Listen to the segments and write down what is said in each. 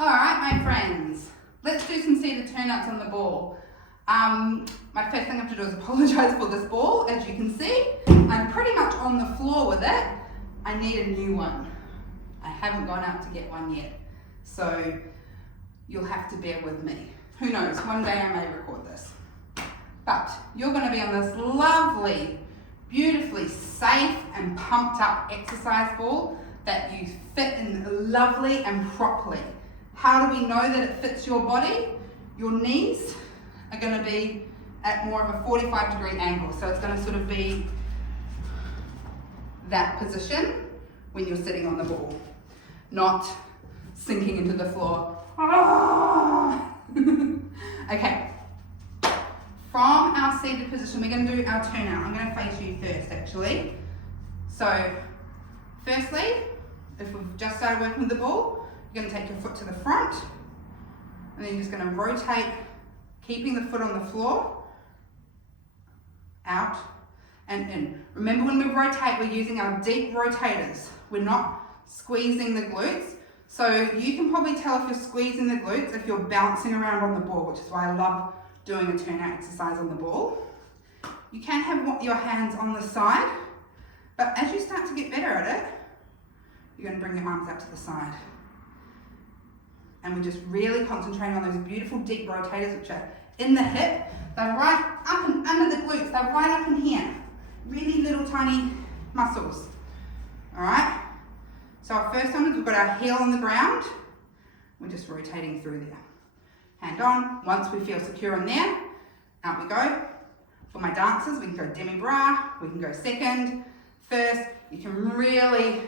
All right, my friends, let's do some seated turnouts on the ball. My first thing I have to do is apologize for this ball. As you can see, I'm pretty much on the floor with it. I need a new one. I haven't gone out to get one yet, so you'll have to bear with me. Who knows, one day I may record this. But you're going to be on this lovely, beautifully safe and pumped up exercise ball that you fit in lovely and properly. How do we know that it fits your body? Your knees are going to be at more of a 45-degree angle. So it's going to sort of be that position when you're sitting on the ball, not sinking into the floor. Okay, from our seated position, we're going to do our turnout. I'm going to face you first, actually. So, firstly, if we've just started working with the ball, you're going to take your foot to the front, and then you're just going to rotate, keeping the foot on the floor, out and in. Remember, when we rotate, we're using our deep rotators. We're not squeezing the glutes. So you can probably tell if you're squeezing the glutes if you're bouncing around on the ball, which is why I love doing a turnout exercise on the ball. You can have your hands on the side, but as you start to get better at it, you're going to bring your arms out to the side. And we're just really concentrating on those beautiful deep rotators, which are in the hip. They're right up and under the glutes. They're right up in here. Really little tiny muscles. All right? So our first one is we've got our heel on the ground. We're just rotating through there. Hand on. Once we feel secure in there, out we go. For my dancers, we can go demi-bras. We can go second, first. You can really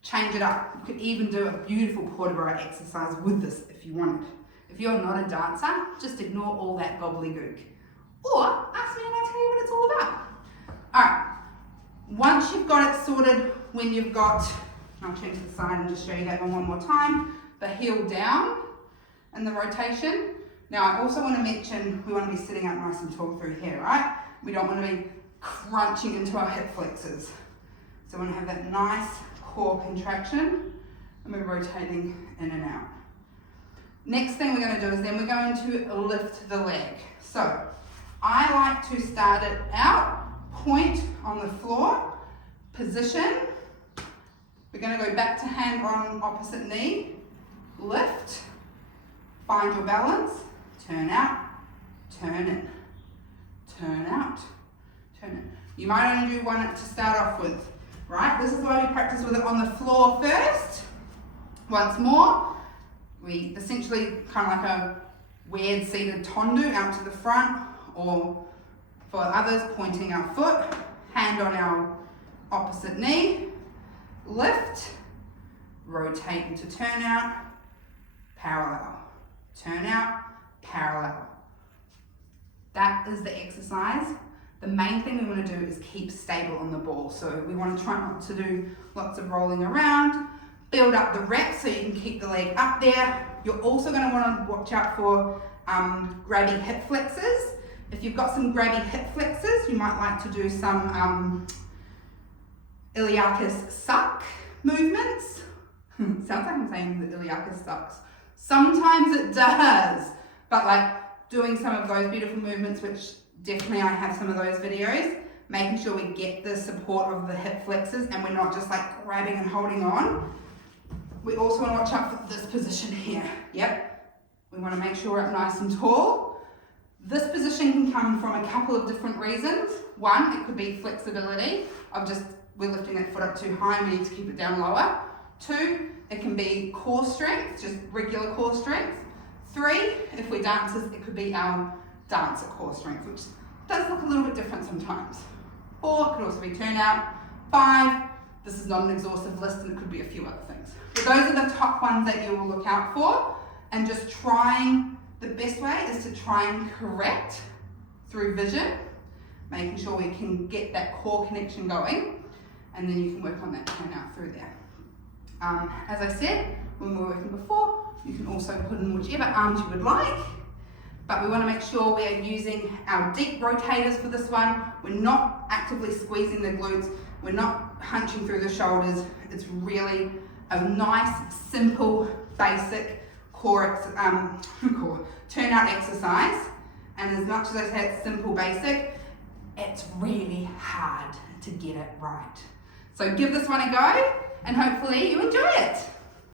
change it up. You could even do a beautiful port-a-bras exercise with this if you wanted. If you're not a dancer, just ignore all that gobbledygook. Or ask me and I'll tell you what it's all about. All right. Once you've got it sorted, when you've got, I'll turn to the side and just show you that one more time, the heel down and the rotation. Now I also want to mention we want to be sitting up nice and tall through here, right? We don't want to be crunching into our hip flexors. So we want to have that nice core contraction, and we're rotating in and out. Next thing we're going to do is then we're going to lift the leg. So I like to start it out, point on the floor, position. We're going to go back to hand on opposite knee, lift, find your balance, turn out, turn in, turn out, turn in. You might only do one to start off with, right? This is why we practice with it on the floor first. Once more, we essentially kind of like a weird seated tondu out to the front, or for others, pointing our foot, hand on our opposite knee, lift, rotate into turnout, parallel, turnout, parallel. That is the exercise. The main thing we want to do is keep stable on the ball. So we want to try not to do lots of rolling around, build up the reps so you can keep the leg up there. You're also going to want to watch out for grabby hip flexors. If you've got some grabby hip flexors, you might like to do some iliacus suck movements. Sounds like I'm saying that iliacus sucks. Sometimes it does, but like doing some of those beautiful movements, which definitely I have some of those videos, making sure we get the support of the hip flexors and we're not just like grabbing and holding on. We also want to watch out for this position here. Yep, we want to make sure we're up nice and tall. This position can come from a couple of different reasons. One, it could be flexibility of just we're lifting that foot up too high and we need to keep it down lower. Two, it can be core strength, just regular core strength. Three, if we're dancers, it could be our dancer core strength, which does look a little bit different sometimes. Four, could also be turnout. Five, this is not an exhaustive list and it could be a few other things. But those are the top ones that you will look out for, and just trying, the best way is to try and correct through vision, making sure we can get that core connection going, and then you can work on that turnout through there. As I said, when we were working before, you can also put in whichever arms you would like, but we want to make sure we are using our deep rotators for this one. We're not actively squeezing the glutes, we're not hunching through the shoulders. It's really a nice, simple, basic core turnout exercise. And as much as I say it's simple, basic, it's really hard to get it right. So give this one a go, and hopefully you enjoy it.